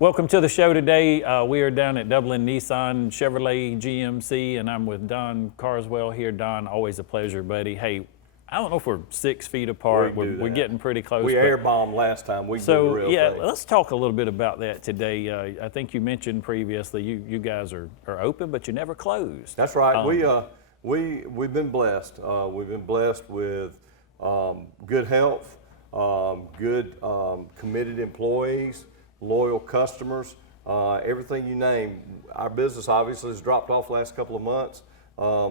Welcome to the show today. We are down at Dublin Nissan Chevrolet GMC, and I'm with Don Carswell here. Don, always a pleasure, buddy. Hey, I don't know if we're 6 feet apart. We're getting pretty close. We air bombed last time. We so do the real yeah, thing. let's talk a little bit about that today. I think you mentioned previously you guys are open, but you never closed. That's right. We've been blessed. We've been blessed with good health, good committed employees, loyal customers, everything you name. Our business obviously has dropped off the last couple of months, but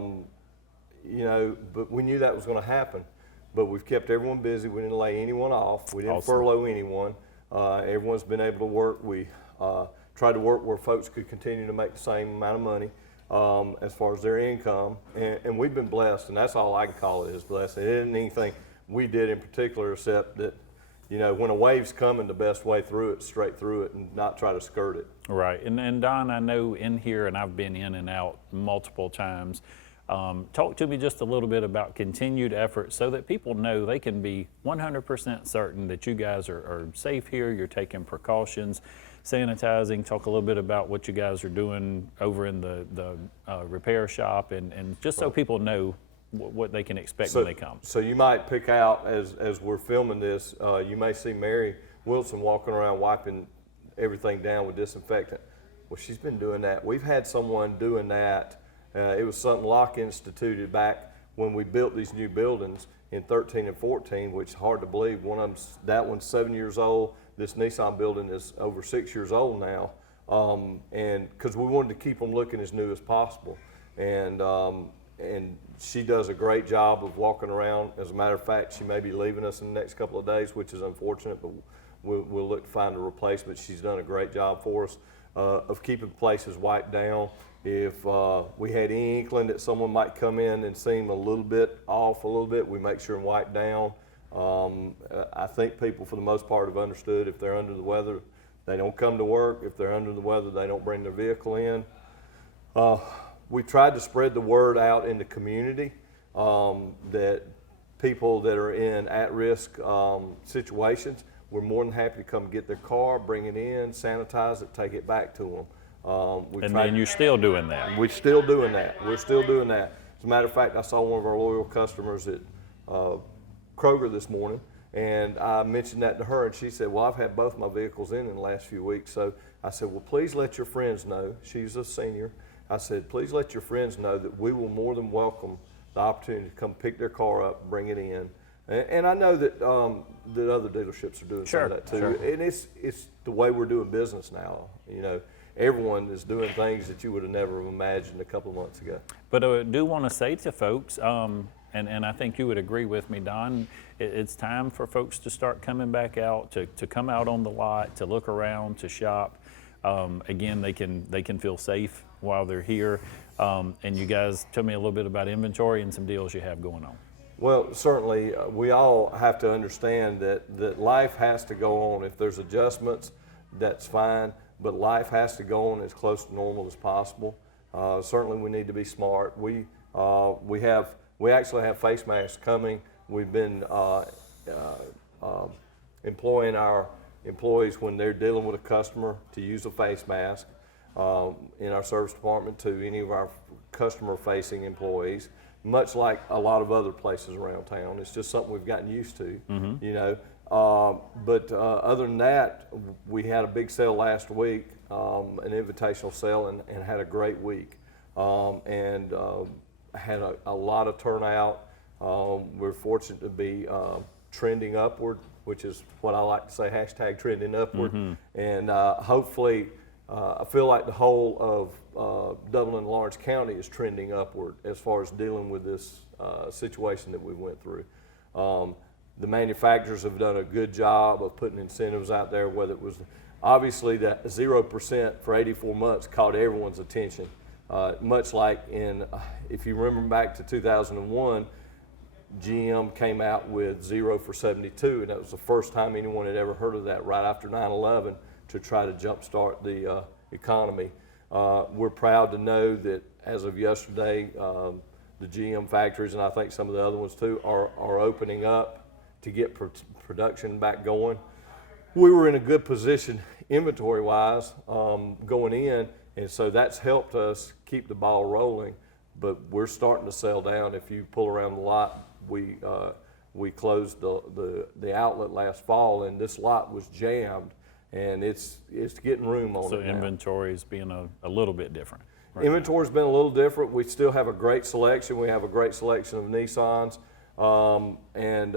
we knew that was going to happen. But we've kept everyone busy. We didn't lay anyone off. We didn't furlough anyone. Everyone's been able to work. We tried to work where folks could continue to make the same amount of money as far as their income. And we've been blessed, and that's all I can call it, is blessed. It isn't anything we did in particular except that, when a wave's coming, the best way through it, straight through it, and not try to skirt it. Right, and Don, I know in here, and I've been in and out multiple times, talk to me just a little bit about continued effort so that people know they can be 100% certain that you guys are safe here, you're taking precautions, sanitizing. Talk a little bit about what you guys are doing over in the repair shop, and just so people know what they can expect when they come. So you might pick out, as we're filming this, you may see Mary Wilson walking around wiping everything down with disinfectant. Well, she's been doing that. We've had someone doing that. It was something Locke instituted back when we built these new buildings in 13 and 14, which is hard to believe. That one's 7 years old. This Nissan building is over 6 years old now. And because we wanted to keep them looking as new as possible. And she does a great job of walking around. As a matter of fact, she may be leaving us in the next couple of days, which is unfortunate, but we'll look to find a replacement. She's done a great job for us of keeping places wiped down. If we had any inkling that someone might come in and seem a little bit off a little bit, we make sure and wipe down. I think people, for the most part, have understood if they're under the weather, they don't come to work. If they're under the weather, they don't bring their vehicle in. We tried to spread the word out in the community that people that are in at-risk situations, we're more than happy to come get their car, bring it in, sanitize it, take it back to them. And you're still doing that? We're still doing that. We're still doing that. As a matter of fact, I saw one of our loyal customers at Kroger this morning, and I mentioned that to her, and she said, well, I've had both my vehicles in the last few weeks. So I said, well, please let your friends know. She's a senior. I said, please let your friends know that we will more than welcome the opportunity to come pick their car up, bring it in. And I know that that other dealerships are doing some of that too. Sure. And it's the way we're doing business now. Everyone is doing things that you would have never imagined a couple of months ago. But I do want to say to folks, and I think you would agree with me, Don, it's time for folks to start coming back out, to come out on the lot, to look around, to shop. Again, they can feel safe while they're here. And you guys tell me a little bit about inventory and some deals you have going on. Well, certainly we all have to understand that life has to go on. If there's adjustments, that's fine, but life has to go on as close to normal as possible. Certainly we need to be smart. We actually have face masks coming. We've been employing our employees when they're dealing with a customer to use a face mask in our service department to any of our customer-facing employees, much like a lot of other places around town. It's just something we've gotten used to, But other than that, we had a big sale last week, an invitational sale, and had a great week, and had a lot of turnout. We're fortunate to be trending upward, which is what I like to say, hashtag trending upward. And hopefully, I feel like the whole of Dublin and Lawrence County is trending upward as far as dealing with this situation that we went through. The manufacturers have done a good job of putting incentives out there, whether it was obviously that 0% for 84 months caught everyone's attention. Much like if you remember back to 2001, GM came out with 0 for 72, and that was the first time anyone had ever heard of that, right after 9/11, to try to jumpstart the economy. We're proud to know that as of yesterday, the GM factories, and I think some of the other ones too, are opening up to get production back going. We were in a good position inventory-wise going in, and so that's helped us keep the ball rolling. But we're starting to sell down. If you pull around the lot, we closed the outlet last fall, and this lot was jammed, and it's getting room on it now. So inventory's being a little bit different. Inventory's been a little different. We still have a great selection. We have a great selection of Nissans, and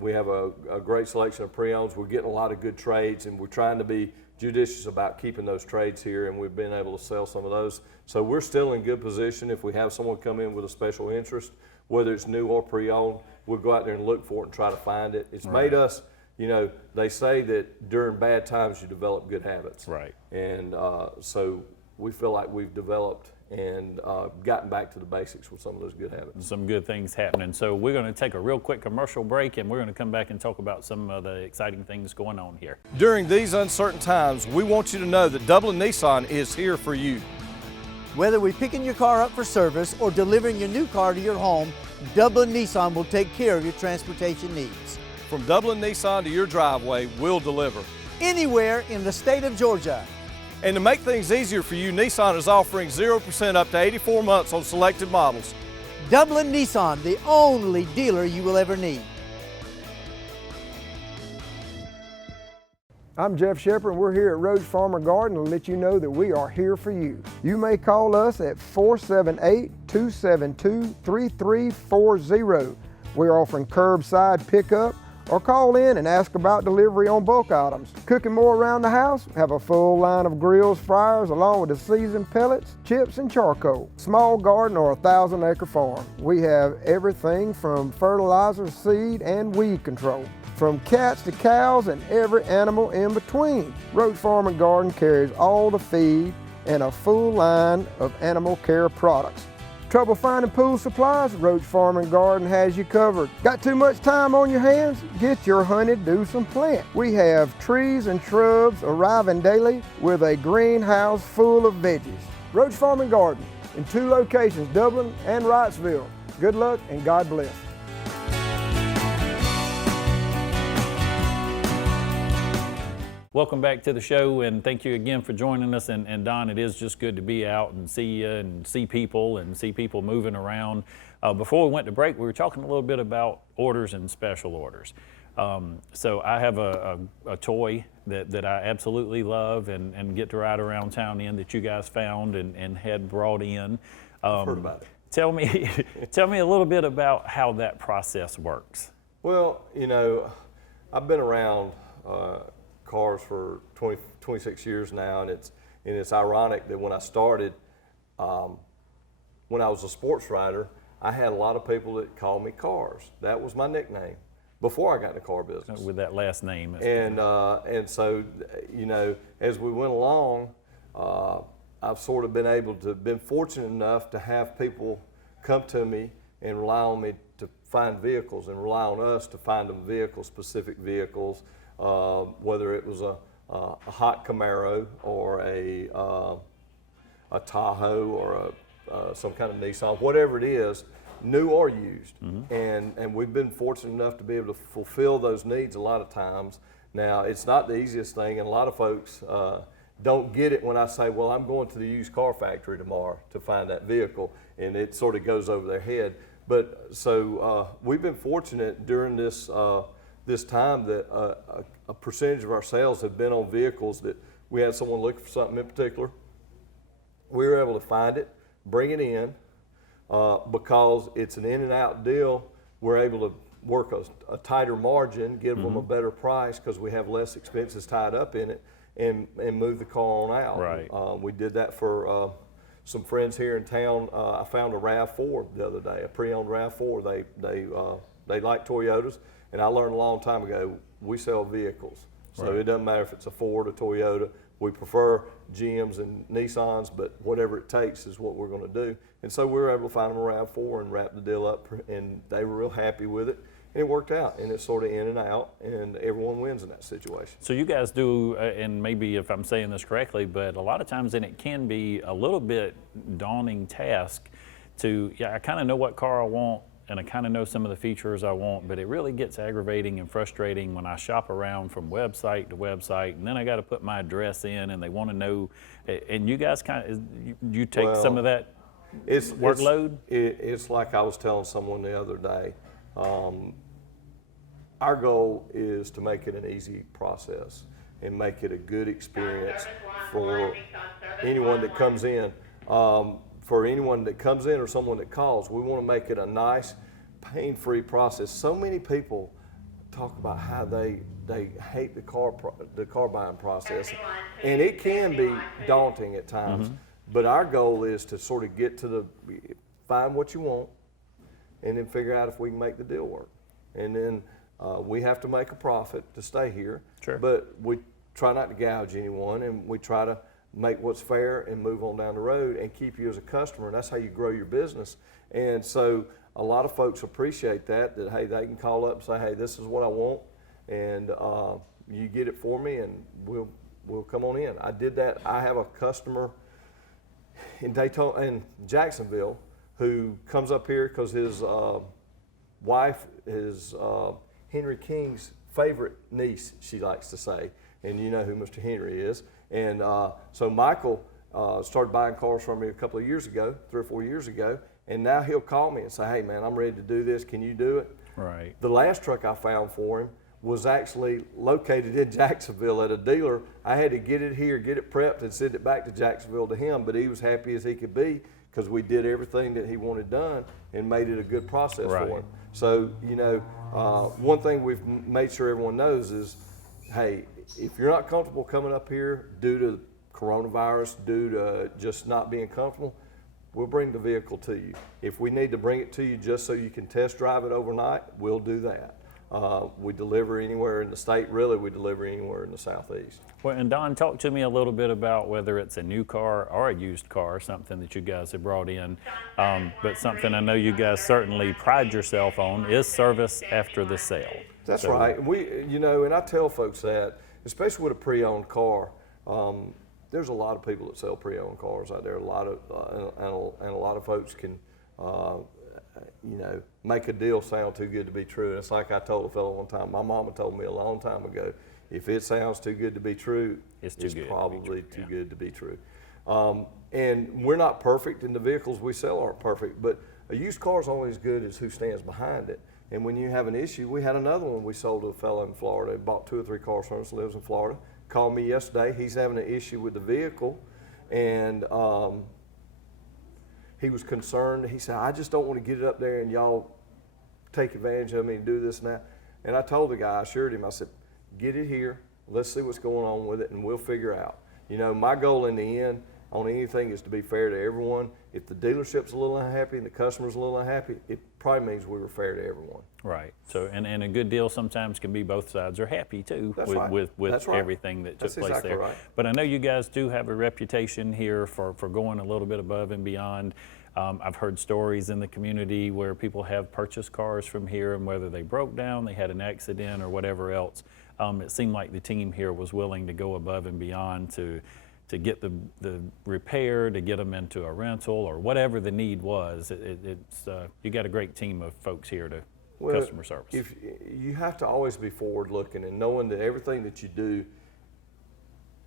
we have a great selection of pre-owns. We're getting a lot of good trades, and we're trying to be judicious about keeping those trades here, and we've been able to sell some of those. So we're still in good position. If we have someone come in with a special interest, whether it's new or pre-owned, we'll go out there and look for it and try to find it. It's made us, you know, they say that during bad times you develop good habits. Right. And so we feel like we've developed and gotten back to the basics with some of those good habits. Some good things happening. So we're going to take a real quick commercial break, and we're going to come back and talk about some of the exciting things going on here. During these uncertain times, we want you to know that Dublin Nissan is here for you. Whether we're picking your car up for service or delivering your new car to your home, Dublin Nissan will take care of your transportation needs. From Dublin Nissan to your driveway, we'll deliver. Anywhere in the state of Georgia. And to make things easier for you, Nissan is offering 0% up to 84 months on selected models. Dublin Nissan, the only dealer you will ever need. I'm Jeff Shepard, and we're here at Roach Farm and Garden to let you know that we are here for you. You may call us at 478-272-3340. We're offering curbside pickup, or call in and ask about delivery on bulk items. Cooking more around the house? Have a full line of grills, fryers, along with the seasoned pellets, chips, and charcoal. Small garden or 1,000-acre farm. We have everything from fertilizer, seed, and weed control. From cats to cows and every animal in between. Roach Farm and Garden carries all the feed and a full line of animal care products. Trouble finding pool supplies? Roach Farm and Garden has you covered. Got too much time on your hands? Get your honey-do some plant. We have trees and shrubs arriving daily with a greenhouse full of veggies. Roach Farm and Garden in 2 locations, Dublin and Wrightsville. Good luck and God bless. Welcome back to the show, and thank you again for joining us. And Don, it is just good to be out and see you and see people moving around. Before we went to break, we were talking a little bit about orders and special orders. So I have a toy that I absolutely love and get to ride around town in that you guys found and had brought in. I've heard about it. Tell me a little bit about how that process works. Well, you know, I've been around cars for 26 years now, and it's ironic that when I started, when I was a sports writer, I had a lot of people that called me Cars. That was my nickname before I got in the car business. With that last name. And so, you know, as we went along, I've sort of been fortunate enough to have people come to me and rely on me to find vehicles and rely on us to find them vehicles, specific vehicles. Whether it was a hot Camaro or a Tahoe or some kind of Nissan, whatever it is, new or used. Mm-hmm. And we've been fortunate enough to be able to fulfill those needs a lot of times. Now, it's not the easiest thing, and a lot of folks don't get it when I say, well, I'm going to the used car factory tomorrow to find that vehicle, and it sort of goes over their head. But so we've been fortunate during this time that a percentage of our sales have been on vehicles that we had someone looking for something in particular. We were able to find it, bring it in, because it's an in and out deal. We're able to work a tighter margin, give them a better price because we have less expenses tied up in it, and move the car on out. Right. We did that for some friends here in town. I found a RAV4 the other day, a pre-owned RAV4. They like Toyotas. And I learned a long time ago, we sell vehicles. So It doesn't matter if it's a Ford or Toyota. We prefer GMs and Nissans, but whatever it takes is what we're going to do. And so we were able to find them a RAV4 and wrap the deal up, and they were real happy with it. And it worked out, and it's sort of in and out, and everyone wins in that situation. So you guys do, and maybe if I'm saying this correctly, but a lot of times then it can be a little bit daunting task to, I kind of know what car I want, and I kind of know some of the features I want, but it really gets aggravating and frustrating when I shop around from website to website, and then I got to put my address in, and they want to know. And you guys you take some of that workload. It's like I was telling someone the other day. Our goal is to make it an easy process and make it a good experience for anyone that comes in. For anyone that comes in or someone that calls, we want to make it a nice, pain-free process. So many people talk about how they hate the car buying process, and it can be daunting at times. But our goal is to sort of get to find what you want, and then figure out if we can make the deal work. And then we have to make a profit to stay here. Sure. But we try not to gouge anyone, and we try to make what's fair and move on down the road and keep you as a customer. And that's how you grow your business. And so a lot of folks appreciate that hey, they can call up and say, hey, this is what I want, and you get it for me, and we'll come on in. I did that. I have a customer in Jacksonville, who comes up here because his wife is Henry King's favorite niece, she likes to say, and you know who Mr. Henry is. And so Michael started buying cars from me a couple of years ago, 3 or 4 years ago, and now he'll call me and say, hey man, I'm ready to do this, can you do it? Right. The last truck I found for him was actually located in Jacksonville at a dealer. I had to get it here, get it prepped, and send it back to Jacksonville to him, but he was happy as he could be because we did everything that he wanted done and made it a good process for him. So, you know, one thing we've made sure everyone knows is, hey, if you're not comfortable coming up here due to coronavirus, due to just not being comfortable, we'll bring the vehicle to you. If we need to bring it to you just so you can test drive it overnight, we'll do that. We deliver anywhere in the state. Really, we deliver anywhere in the Southeast. Well, and Don, talk to me a little bit about whether it's a new car or a used car, something that you guys have brought in. But something I know you guys certainly pride yourself on is service after the sale. That's right. You know, and I tell folks that, especially with a pre-owned car, there's a lot of people that sell pre-owned cars out there. A lot of and a lot of folks can, you know, make a deal sound too good to be true. And it's like I told a fellow one time. My mama told me a long time ago, if it sounds too good to be true, it's probably too good to be true. And we're not perfect, and the vehicles we sell aren't perfect. But a used car is only as good as who stands behind it. And when you have an issue, we had another one we sold to a fellow in Florida. He bought 2 or 3 cars from us, lives in Florida. Called me yesterday. He's having an issue with the vehicle, and he was concerned. He said, I just don't want to get it up there and y'all take advantage of me and do this and that. And I told the guy, I assured him, I said, get it here. Let's see what's going on with it, and we'll figure out. You know, my goal in the end on anything is to be fair to everyone. If the dealership's a little unhappy and the customer's a little unhappy, it probably means we were fair to everyone. Right. So, and a good deal sometimes can be both sides are happy too. That's with, right. with That's right. everything that took That's place exactly there. right. But I know you guys do have a reputation here for going a little bit above and beyond. I've heard stories in the community where people have purchased cars from here, and whether they broke down, they had an accident, or whatever else, it seemed like the team here was willing to go above and beyond to get the repair, to get them into a rental, or whatever the need was. It's you got a great team of folks here to customer service. If you have to always be forward looking and knowing that everything that you do,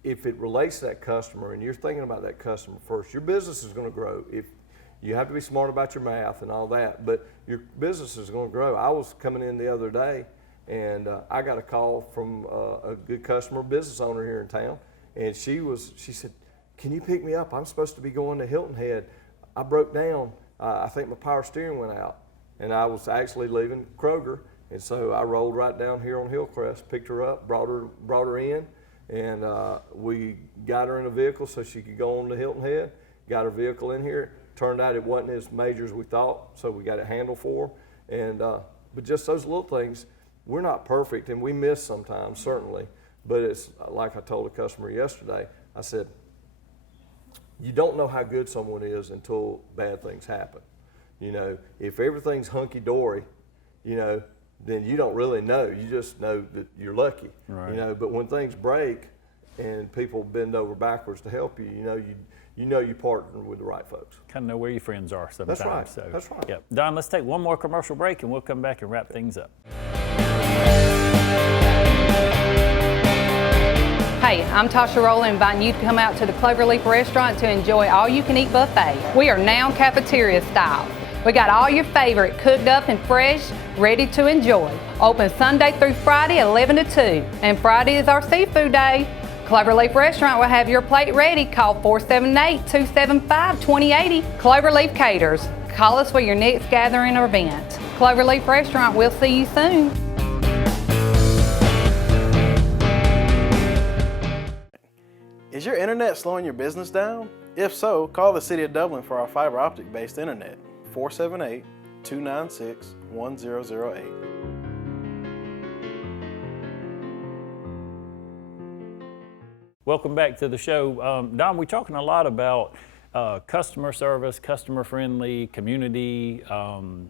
if it relates to that customer and you're thinking about that customer first, your business is going to grow. If you have to be smart about your math and all that, but your business is going to grow. I was coming in the other day, and I got a call from a good customer, business owner here in town. And she said, can you pick me up? I'm supposed to be going to Hilton Head. I broke down. I think my power steering went out. And I was actually leaving Kroger. And so I rolled right down here on Hillcrest, picked her up, brought her in, and we got her in a vehicle so she could go on to Hilton Head, got her vehicle in here. Turned out it wasn't as major as we thought, so we got it handled for her. And, but just those little things, we're not perfect, and we miss sometimes, certainly. But it's like I told a customer yesterday, I said, you don't know how good someone is until bad things happen. You know, if everything's hunky-dory, you know, then you don't really know. You just know that you're lucky. Right. You know, but when things break and people bend over backwards to help you, you know, you know you partner with the right folks. Kind of know where your friends are sometimes. That's right. So, That's right. Yep. Don, let's take one more commercial break and we'll come back and wrap things up. Hey, I'm Tasha Rowland, inviting you to come out to the Cloverleaf Restaurant to enjoy all-you-can-eat buffet. We are now cafeteria style. We got all your favorite cooked up and fresh, ready to enjoy. Open Sunday through Friday, 11 to 2. And Friday is our seafood day. Cloverleaf Restaurant will have your plate ready. Call 478-275-2080. Cloverleaf Caters. Call us for your next gathering or event. Cloverleaf Restaurant, we'll see you soon. Is your internet slowing your business down? If so, call the City of Dublin for our fiber optic based internet. 478-296-1008. Welcome back to the show. Don, we're talking a lot about customer service, customer friendly, community,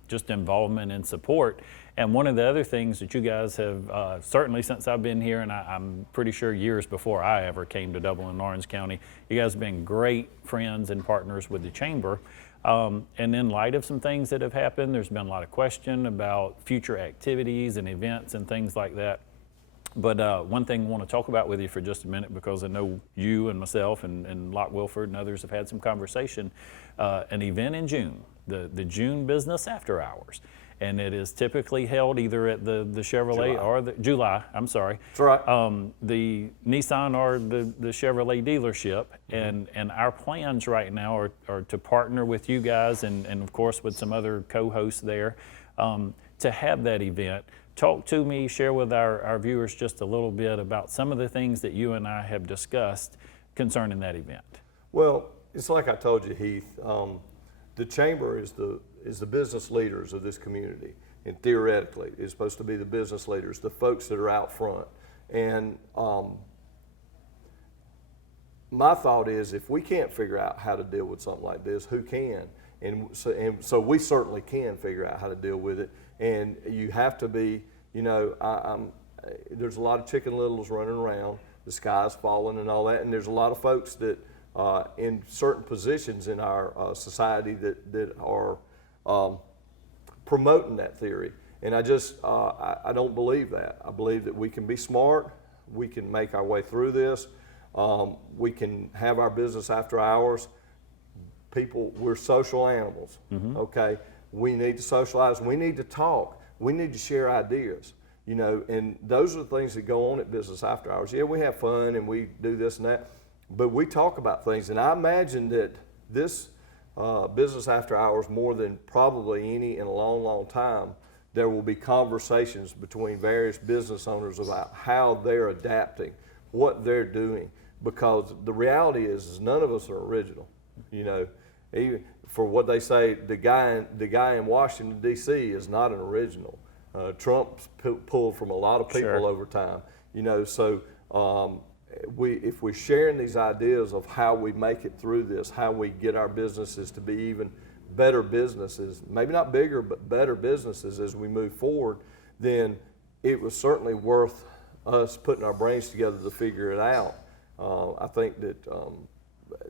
just involvement and support. And one of the other things that you guys have, certainly since I've been here, and I'm pretty sure years before I ever came to Dublin and Orange County, you guys have been great friends and partners with the Chamber. And in light of some things that have happened, there's been a lot of question about future activities and events and things like that. But one thing I want to talk about with you for just a minute, because I know you and myself and Locke Wilford and others have had some conversation, an event in June, the June Business After Hours. And it is typically held either at the Chevrolet or the July, I'm sorry. That's right. The Nissan or the Chevrolet dealership. And our plans right now are to partner with you guys and of course with some other co-hosts there to have that event. Talk to me, share with our viewers just a little bit about some of the things that you and I have discussed concerning that event. Well, it's like I told you, Heath. The Chamber is the business leaders of this community, and theoretically, is supposed to be the business leaders, the folks that are out front. And my thought is, if we can't figure out how to deal with something like this, who can? And so we certainly can figure out how to deal with it. And you have to be, there's a lot of Chicken Littles running around, the sky's falling and all that, and there's a lot of folks that in certain positions in our society that are promoting that theory. And I don't believe that. I believe that we can be smart, we can make our way through this, we can have our business after hours. People, we're social animals, okay? We need to socialize, we need to talk, we need to share ideas, and those are the things that go on at business after hours. Yeah, we have fun and we do this and that, but we talk about things, and I imagine that this business after hours, more than probably any in a long, long time, there will be conversations between various business owners about how they're adapting, what they're doing, because the reality is none of us are original, Even for what they say, the guy in Washington, D.C. is not an original. Trump's pulled from a lot of people over time, so if we're sharing these ideas of how we make it through this, how we get our businesses to be even better businesses, maybe not bigger, but better businesses as we move forward, then it was certainly worth us putting our brains together to figure it out. I think that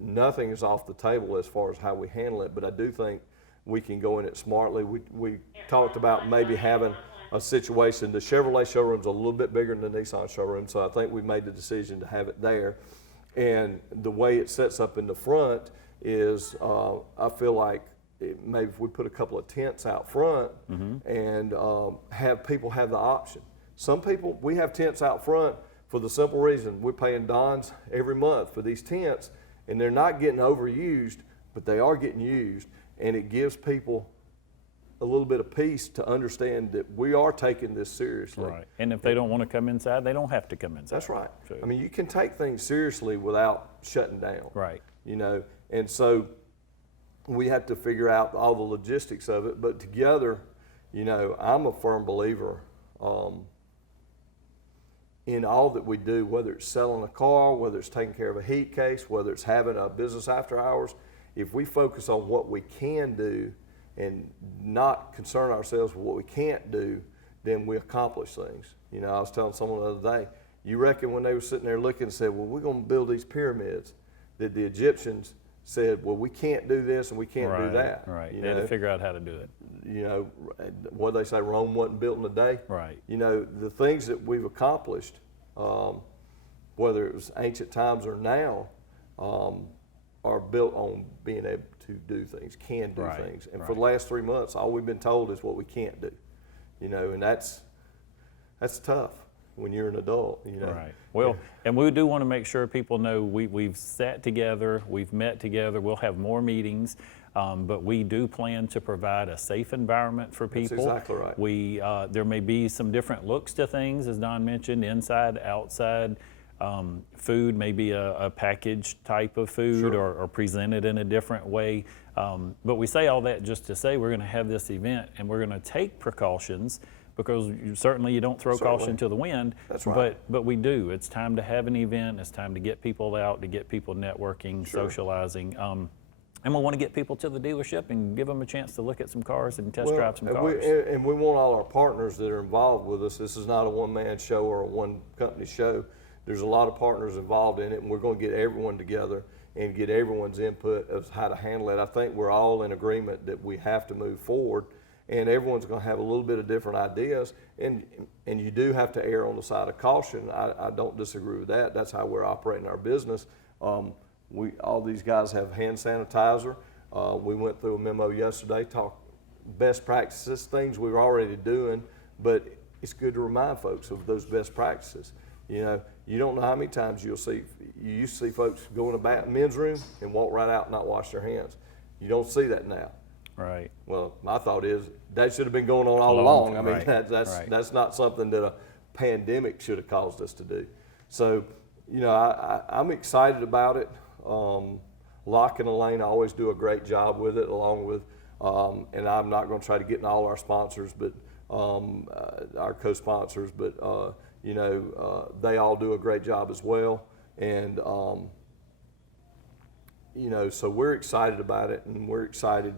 nothing is off the table as far as how we handle it, but I do think we can go in it smartly. We talked about maybe having a situation. The Chevrolet showroom's a little bit bigger than the Nissan showroom, so I think we made the decision to have it there. And the way it sets up in the front is, I feel like maybe if we put a couple of tents out front and have people have the option. Some people, we have tents out front for the simple reason we're paying Don's every month for these tents, and they're not getting overused, but they are getting used, and it gives people a little bit of peace to understand that we are taking this seriously. Right. And if they don't want to come inside, they don't have to come inside. That's right. So, I mean, you can take things seriously without shutting down. right. And so we have to figure out all the logistics of it, but together, I'm a firm believer in all that we do, whether it's selling a car, whether it's taking care of a heat case, whether it's having a business after hours. If we focus on what we can do and not concern ourselves with what we can't do, then we accomplish things. I was telling someone the other day, you reckon when they were sitting there looking and said, well, we're going to build these pyramids, that the Egyptians said, well, we can't do this and we can't do that. Right. You They had know? to figure out how to do it. You know, what they say, Rome wasn't built in a day. Right. You know, the things that we've accomplished, whether it was ancient times or now, are built on being able to do things, can do Right, things. And right. for the last 3 months, all we've been told is what we can't do. You know, and that's tough when you're an adult, you know. Right. Well, and we do want to make sure people know we've sat together, we've met together, we'll have more meetings, but we do plan to provide a safe environment for people. That's exactly right. There may be some different looks to things, as Don mentioned, inside, outside. Food may be a packaged type of food, Sure. or presented in a different way. But we say all that just to say we're going to have this event and we're going to take precautions, because certainly you don't throw Certainly. caution to the wind. That's right. But we do. It's time to have an event. It's time to get people out, to get people networking, Sure. socializing. And we want to get people to the dealership and give them a chance to look at some cars and test drive some and cars. and we want all our partners that are involved with us. This is not a one-man show or a one-company show. There's a lot of partners involved in it, and we're going to get everyone together and get everyone's input of how to handle it. I think we're all in agreement that we have to move forward, and everyone's going to have a little bit of different ideas, and you do have to err on the side of caution. I don't disagree with that. That's how we're operating our business. All these guys have hand sanitizer. We went through a memo yesterday, talked best practices, things we're already doing, but it's good to remind folks of those best practices. You know, you don't know how many times you used to see folks go in a men's room and walk right out and not wash their hands. You don't see that now. Right. Well, my thought is that should have been going on all Long along. I time, mean, right, that's not something that a pandemic should have caused us to do. So, you know, I'm excited about it. Locke and Elaine always do a great job with it, along with, and I'm not going to try to get in all our sponsors, but our co-sponsors, but you know, they all do a great job as well. And you know, so we're excited about it, and we're excited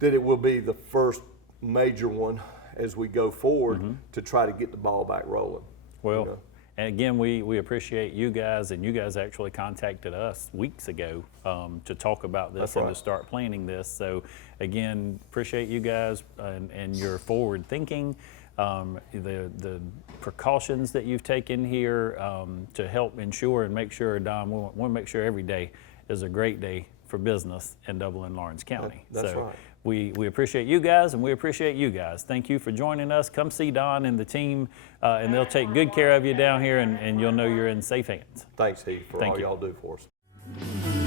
that it will be the first major one as we go forward to try to get the ball back rolling. Well, you know? and again, we appreciate you guys, and you guys actually contacted us weeks ago to talk about this. That's and right. to start planning this. So again, appreciate you guys and your forward thinking, the precautions that you've taken here to help ensure and make sure, Don, we want to make sure every day is a great day for business in Dublin, Lawrence County. That's so right. We appreciate you guys, and we appreciate you guys. Thank you for joining us. Come see Don and the team, and they'll take good care of you down here, and you'll know you're in safe hands. Thanks, Heath, for Thank all you. y'all do for us.